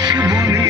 是我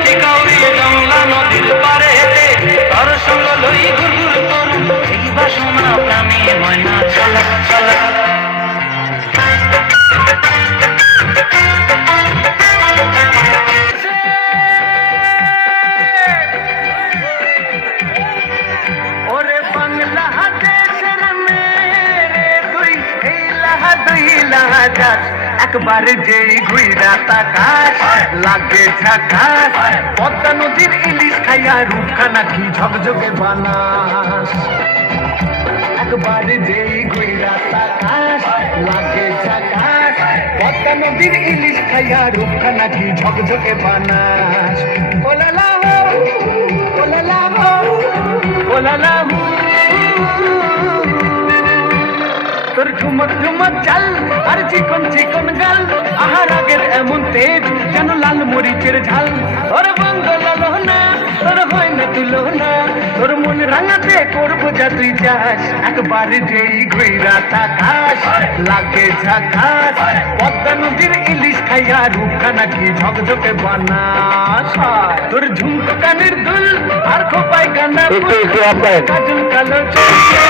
একবার যেই ঘুইরা তাকাস লাগে ঝাকাস। পদ্মা নদীর ইলিশ খাইয়া রূপখানা কি ঝকঝকে বানাস। একবার যেই ঘুইরা তাকাস লাগে ঝাকাস। পদ্মা নদীর ইলিশ খাইয়া রূপখানা কি ঝকঝকে বানাস। ওলালা ওলালা ওলালা তোর ঝুমক ঝুমক চাল আর চিকন চিকন গাল আহার আগের এমন তেজ যেন লাল মরিচের ঝাল। তোর বঙ্গল না তোর হয় না তুলো না তোর মন রাঙাতে করব যা তুই চাস। একবার যেই ঘুইরা তাকাস লাগে ঝাকাস। পদ্মা নদীর ইলিশ খাইয়া রূপখানা কি ঝকঝকে বানাস তোর ঝুমকো কানের দুল আর একটু আপনার কাজল কালো চোখে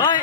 Ay.